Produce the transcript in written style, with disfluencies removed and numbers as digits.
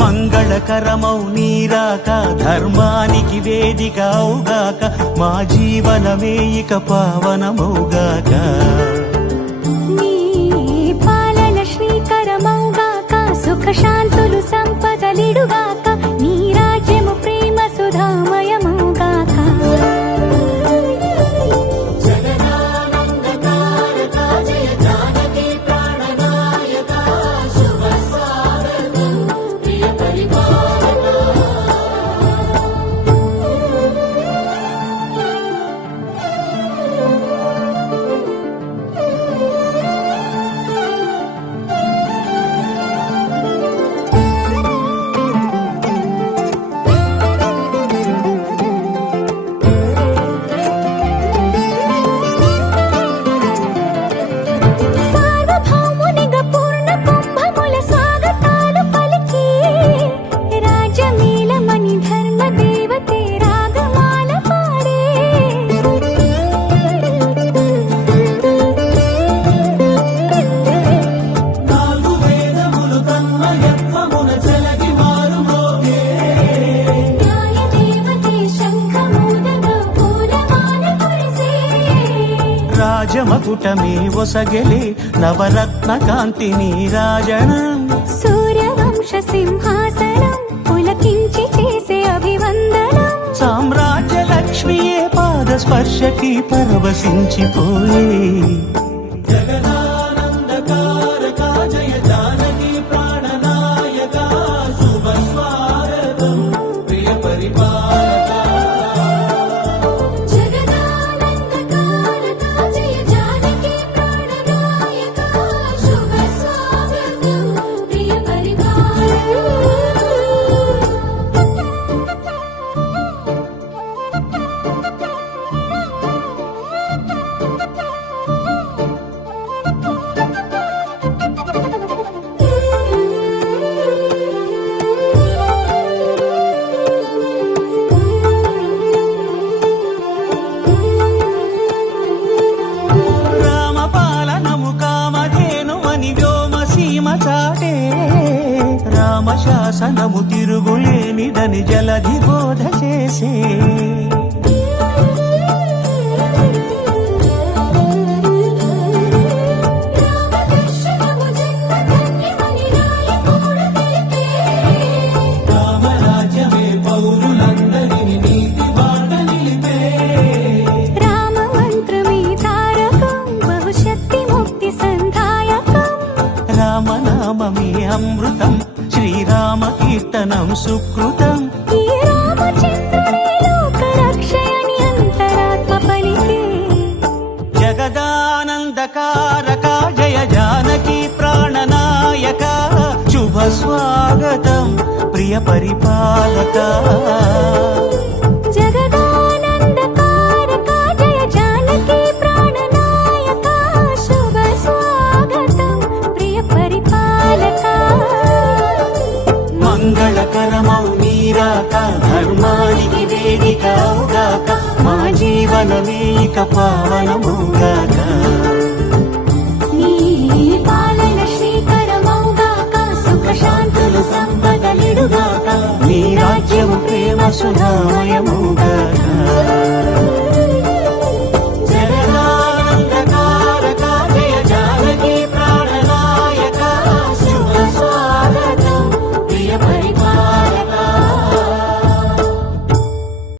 మంగళకరమౌ నీరాక ధర్మానికి వేదికవుగాక మా జీవనమే ఇక పావనమౌగాక నీ పాలన శ్రీకరమౌగాక సుఖ శాంతులు సంపదలిడుగాక నీ రాజ్యము ప్రేమ సుధామయమౌగాక రాజమకుటమే ఒసగెలే నవరత్న కాంతి నీరాజనం సూర్యవంశ సింహాసనం పులకించి చేసే అభివందనం సామ్రాజ్య లక్ష్మియే పాద స్పర్శకి పరవశించిపోయే జగదానందకారక జయ జానకి ప్రాణనాయక శుభ స్వాగతం ప్రియ పరిపాలక రామశాసనము తిరుగులేనిదని జలధి బోధ చేసే రామరాజ్యమే పౌరులందరినీ నీతి బాట నిలిపే రామ మంత్రమే తారకం బహుశక్తి ముక్తి సంధాయకం రామనామమే అమృతం శ్రీరామ కీర్తనం సుకృతం ఈ రామచంద్రుడే లోకరక్షయని అంతరాత్మ పలికే జగదానందకారక జయ జానకి ప్రాణనాయక శుభ స్వాగతం ప్రియ పరిపాలక జగదానందకారక జయ జానకి ప్రాణనాయక శుభ స్వాగతం ప్రియ పరిపాలక మంగళకరమౌ నీరాక ధర్మానికి వేదికవుగాక మా జీవనమే ఇక పావనమౌగాక